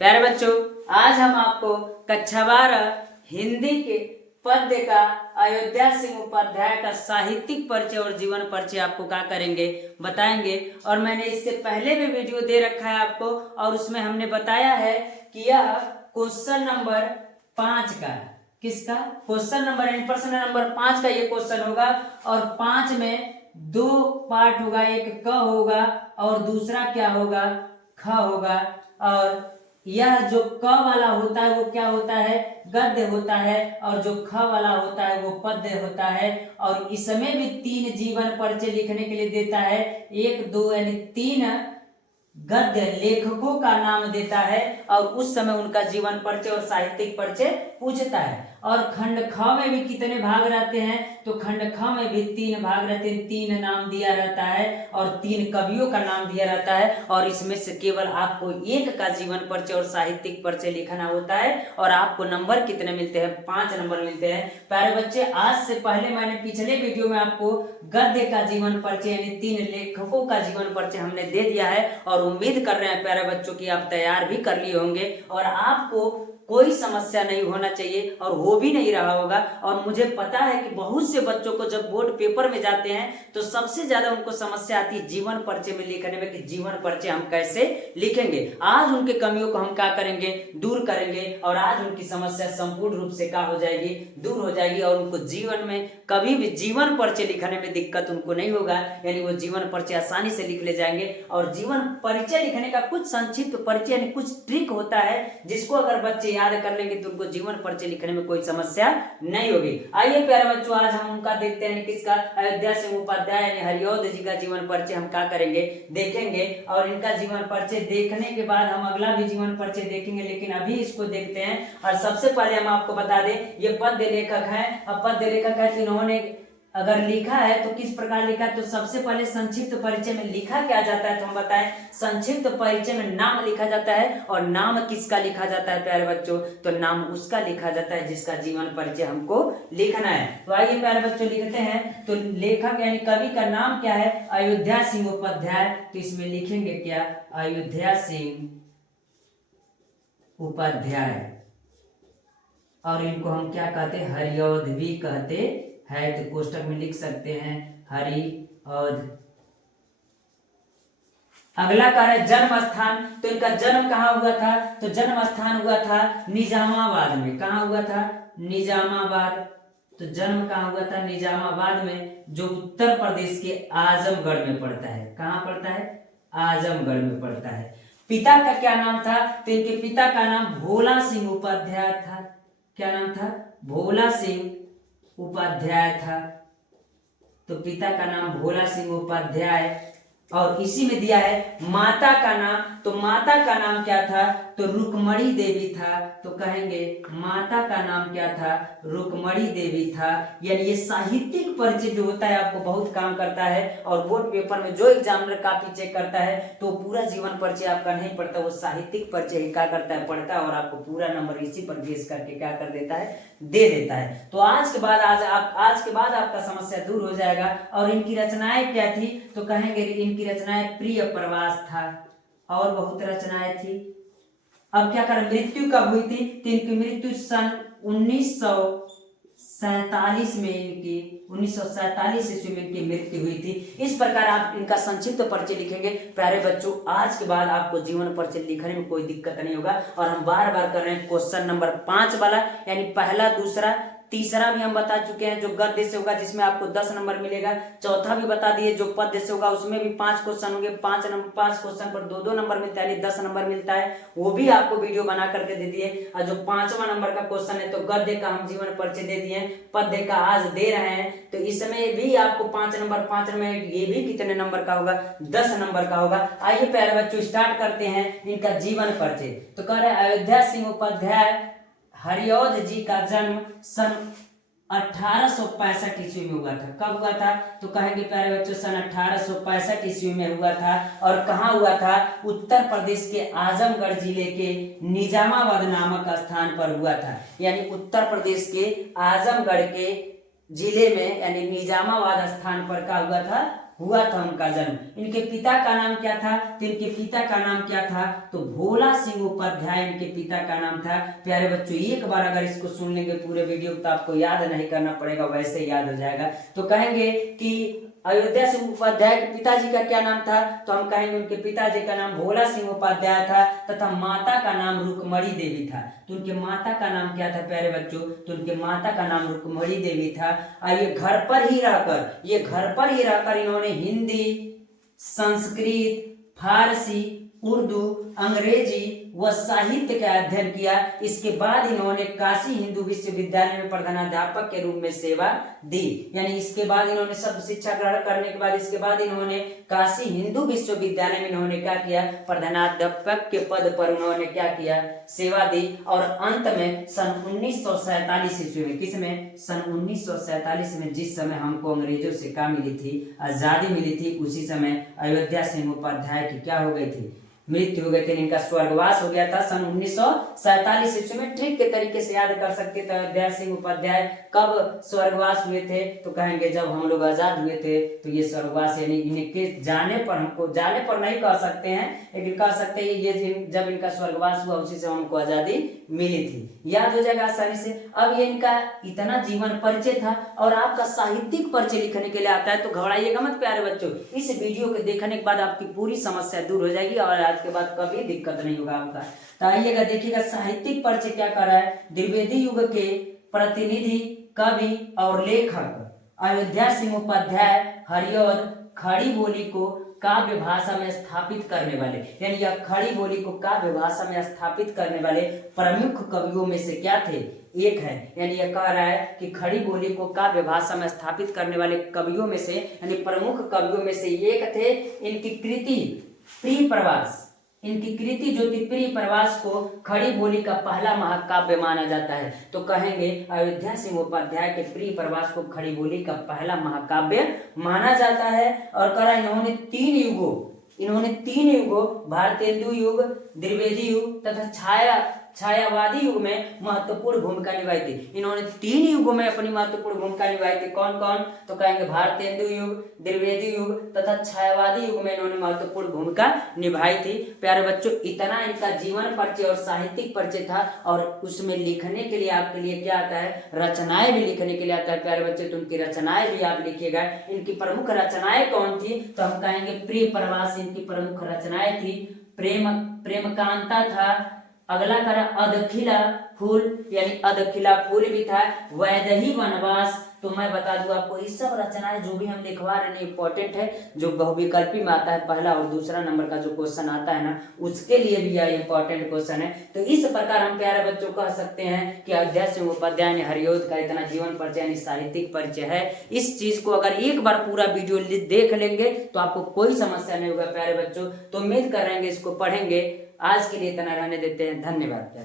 प्यारे बच्चों, आज हम आपको कक्षा 12 हिंदी के पद्य का अयोध्या सिंह उपाध्याय का साहित्यिक परिचय और जीवन परिचय आपको क्या करेंगे बताएंगे। और मैंने इससे पहले भी वीडियो दे रखा है आपको, और उसमें हमने बताया है कि यह क्वेश्चन नंबर 5 का, किसका क्वेश्चन नंबर यानी प्रश्न नंबर 5 का ये क्वेश्चन होगा। और 5 में 2 पार्ट होगा, एक क होगा और दूसरा क्या होगा, ख होगा। और यह जो क वाला होता है वो क्या होता है, गद्य होता है, और जो ख वाला होता है वो पद्य होता है। और इसमें भी 3 जीवन परिचय लिखने के लिए देता है, 1 2 यानी 3 गद्य लेखकों का नाम देता है, और उस समय उनका जीवन परिचय और साहित्यिक परिचय पूछता है। और खंड ख में भी कितने भाग रहते हैं, तो खंड ख में भी 3 भाग रहते हैं, 3 नाम दिया रहता है और 3 कवियों का नाम दिया रहता है। और इसमें से केवल आपको 1 का जीवन परिचय और साहित्यिक परिचय लिखना होता है, और आपको नंबर कितने मिलते हैं, 5 नंबर मिलते हैं। प्यारे बच्चे, आज से पहले मैंने पिछले वीडियो में आपको गद्य का जीवन परिचय यानी 3 लेखकों का जीवन परिचय हमने दे दिया है, और उम्मीद कर रहे हैं प्यारे बच्चों की आप तैयार भी कर लिए होंगे और आपको कोई समस्या नहीं होना चाहिए और हो भी नहीं रहा होगा। और मुझे पता है कि बहुत से बच्चों को जब बोर्ड पेपर में जाते हैं तो सबसे ज्यादा उनको समस्या आती है जीवन परिचय में लिखने में कि जीवन परिचय हम कैसे लिखेंगे। आज उनके कमियों को हम क्या करेंगे, दूर करेंगे, और आज उनकी समस्या संपूर्ण रूप से क्या हो जाएगी, दूर हो जाएगी, और उनको जीवन में कभी भी जीवन परिचय लिखने में दिक्कत उनको नहीं होगा, यानी वो जीवन परिचय आसानी से लिख ले जाएंगे। और जीवन परिचय लिखने का कुछ संक्षिप्त परिचय यानी कुछ ट्रिक होता है जिसको अगर बच्चे याद कर लेंगे तो उनको जीवन परिचय लिखने में कोई समस्या नहीं होगी। आइए प्यारे बच्चों, आज हम उनका देखते हैं किसका, अयोध्या सिंह उपाध्याय यानी हरिऔध जी का जीवन परिचय हम क्या करेंगे, देखेंगे। और इनका जीवन परिचय देखने के बाद हम अगला भी जीवन परिचय देखेंगे, लेकिन अभी इसको देखते हैं। और सबसे पहले हम आपको बता दें ये पद्य लेखक है। अब पद्य लेखक है तो इन्होंने अगर लिखा है तो किस प्रकार लिखा है, तो सबसे पहले संक्षिप्त परिचय में लिखा क्या जाता है, तो हम बताएं संक्षिप्त परिचय में नाम लिखा जाता है। और नाम किसका लिखा जाता है प्यारे बच्चों, तो नाम उसका लिखा जाता है जिसका जीवन परिचय हमको लिखना है। तो आइए प्यारे बच्चों लिखते हैं। तो लेखक यानी कवि का नाम क्या है, अयोध्या सिंह उपाध्याय। तो इसमें लिखेंगे क्या, अयोध्या सिंह उपाध्याय। और इनको हम क्या कहते हैं, हरिऔध भी कहते है। तो कोष्टक में लिख सकते हैं हरिऔध। अगला कार्य जन्म स्थान। तो इनका जन्म कहाँ हुआ था, तो जन्म स्थान हुआ था निजामाबाद में। कहाँ हुआ था, निजामाबाद। तो जन्म कहाँ हुआ था, निजामाबाद में, जो उत्तर प्रदेश के आजमगढ़ में पड़ता है। कहाँ पड़ता है, आजमगढ़ में पड़ता है। पिता का क्या नाम था, तो इनके पिता का नाम भोला सिंह उपाध्याय था। क्या नाम था, भोला सिंह उपाध्याय था। तो पिता का नाम भोला सिंह उपाध्याय। और इसी में दिया है माता का नाम। तो माता का नाम क्या था, तो रुक्मणी देवी था। तो कहेंगे माता का नाम क्या था, रुक्मणी देवी था। यानी ये साहित्यिक परिचय जो होता है आपको बहुत काम करता है, और बोर्ड पेपर में जो एग्जामिनर कॉपी चेक करता है तो पूरा जीवन परिचय आपका नहीं पढ़ता, वो साहित्यिक परिचय ही क्या करता है, पढ़ता है, और आपको पूरा नंबर इसी पर बेस करके क्या कर देता है, दे देता है। तो आज के बाद आपका समस्या दूर हो जाएगा। और इनकी रचनाएं क्या थी, तो कहेंगे इनकी रचनाएं प्रिय प्रवास था, और बहुत रचनाएं थी। अब क्या करें, मृत्यु कब हुई थी, तो इनकी मृत्यु सन 1947 में, इनकी 1947 ईस्वी में इनकी मृत्यु हुई थी। इस प्रकार आप इनका संक्षिप्त परिचय लिखेंगे। प्यारे बच्चों, आज के बाद आपको जीवन परिचय लिखने में कोई दिक्कत नहीं होगा। और हम बार बार कर रहे हैं क्वेश्चन नंबर 5 वाला, यानी पहला, दूसरा, तीसरा भी हम बता चुके हैं जो गद्य से होगा जिसमें आपको 10 नंबर मिलेगा। चौथा भी बता दिए जो पद्य से होगा उसमें भी 5 क्वेश्चन होंगे, 5 क्वेश्चन पर 2-2 नंबर मिलता है, 10 नंबर मिलता है। वो भी आपको वीडियो बना करके दे दिए। और जो 5वां नंबर का क्वेश्चन है तो गद्य का हम जीवन परिचय दे दिए, पद्य का आज दे रहे हैं। तो इसमें भी आपको 5 नंबर, 5 में ये भी कितने नंबर का होगा, 10 नंबर का होगा। आइए प्यारे बच्चों स्टार्ट करते हैं इनका जीवन परिचय। तो कह रहे अयोध्या सिंह उपाध्याय हरिऔध जी का जन्म सन 1865 ईस्वी में हुआ था। कब हुआ था, तो कहेंगे प्यारे बच्चों सन 1865 ईस्वी में हुआ था। और कहाँ हुआ था, उत्तर प्रदेश के आजमगढ़ जिले के निजामाबाद नामक स्थान पर हुआ था। यानी उत्तर प्रदेश के आजमगढ़ के जिले में यानी निजामाबाद स्थान पर क्या हुआ था, हुआ था उनका जन्म। इनके पिता का नाम क्या था? तो इनके पिता का नाम क्या था? तो भोला सिंह उपाध्याय इनके पिता का नाम था। प्यारे बच्चों, एक बार अगर इसको सुन लेंगे पूरे वीडियो तो आपको याद नहीं करना पड़ेगा, वैसे याद हो जाएगा। तो कहेंगे कि अयोध्या सिंह उपाध्याय के पिताजी का क्या नाम था? तो हम कहेंगे उनके पिताजी का नाम भोला सिंह उपाध्याय था तथा माता का नाम रुक्मणी देवी था। तो उनके माता का नाम क्या था प्यारे बच्चों? तो उनके माता का नाम रुक्मणी देवी था। ये घर पर ही रहकर इन्होंने हिंदी, संस्कृत, फारसी, उर्दू, अंग्रेजी व साहित्य का अध्ययन किया। इसके बाद इन्होंने काशी हिंदू विश्वविद्यालय में प्रधानाध्यापक के रूप में सेवा दी। यानी इसके बाद इन्होंने सब शिक्षा ग्रहण करने के बाद इसके बाद इन्होंने काशी हिंदू विश्वविद्यालय में इन्होंने क्या किया? प्रधानाध्यापक के पद पर उन्होंने क्या किया? सेवा दी। और अंत में सन 1947 ईस्वी में, किसमें? सन 1947 में, जिस समय हमको अंग्रेजों से क्या मिली थी? आजादी मिली थी। उसी समय अयोध्या सिंह उपाध्याय की क्या हो गई थी? मृत्यु हो गई थी। इनका स्वर्गवास हो गया था सन 1947 ईस्वी में। ट्रिक के तरीके से याद कर सकते थे अयोध्या सिंह उपाध्याय कब स्वर्गवास हुए थे? तो कहेंगे जब हम लोग आजाद हुए थे। तो ये स्वर्गवास यानी इनके जाने पर, हमको जाने पर नहीं कह सकते हैं, लेकिन कह सकते हैं ये जब इनका स्वर्गवास हुआ उसी से हमको आजादी मिली थी। याद हो जाएगा आसानी से। अब ये इनका इतना जीवन परिचय था और आपका साहित्यिक परिचय लिखने के लिए आता है तो घबराइएगा मत प्यारे बच्चों। इस वीडियो को देखने के बाद आपकी पूरी समस्या दूर हो जाएगी और आज के बाद कभी दिक्कत नहीं होगा आपका। तो आइएगा देखिएगा साहित्यिक परिचय क्या कर रहा है। द्विवेदी युग के प्रतिनिधि, कवि और लेखक अयोध्या सिंह उपाध्याय हरिऔध खड़ी बोली को काव्य भाषा में स्थापित करने वाले, यानी यह खड़ी बोली को काव्य भाषा में स्थापित करने वाले प्रमुख कवियों में से क्या थे? एक है। यानी यह कह रहा है कि खड़ी बोली को काव्य भाषा में स्थापित करने वाले कवियों में से, यानी प्रमुख कवियों में से एक थे। इनकी कृति प्रिय प्रवास, इनकी कृति जो थी प्रिय प्रवास को खड़ी बोली का पहला महाकाव्य माना जाता है। तो कहेंगे अयोध्या सिंह उपाध्याय के प्रिय प्रवास को खड़ी बोली का पहला महाकाव्य माना जाता है। और करा इन्होंने तीन युगों भारतेंदु युग, द्विवेदी युग तथा छायावादी युग में महत्वपूर्ण भूमिका निभाई थी। इन्होंने 3 युगों में अपनी महत्वपूर्ण भूमिका निभाई थी। कौन कौन? तो कहेंगे भारतेंदु युग, द्विवेदी युग तथा छायावादी युग में इन्होंने महत्वपूर्ण भूमिका निभाई थी। प्यारे बच्चों, इतना इनका जीवन परिचय और साहित्यिक परिचय था। और उसमें लिखने के लिए आपके लिए क्या आता है? रचनाएं भी लिखने के लिए आता है। प्यारे बच्चे, तो उनकी रचनाएं भी आप लिखिएगा। इनकी प्रमुख रचनाएं कौन थी? तो हम कहेंगे प्रिय प्रवास इनकी प्रमुख रचनाएं थी। प्रेमकांता था। अगला करा अधखिला फूल, यानी अधखिला फूल भी था। वैदेही वनवास, तो मैं बता दूं आपको ये सब रचनाएं जो भी हम लिखवा रहे हैं इंपॉर्टेंट है। जो बहुविकल्पी में आता है पहला और दूसरा नंबर का जो क्वेश्चन आता है ना, उसके लिए भी यह इंपॉर्टेंट क्वेश्चन है। तो इस प्रकार हम प्यारे बच्चों कह सकते हैं कि अयोध्या सिंह उपाध्याय ने हरिऔध का इतना जीवन परिचय यानी साहित्यिक परिचय है। इस चीज को अगर एक बार पूरा वीडियो देख लेंगे तो आपको कोई समस्या नहीं होगा प्यारे बच्चों। तो उम्मीद कर रहे हैं इसको पढ़ेंगे। आज के लिए इतना रहने देते हैं। धन्यवाद।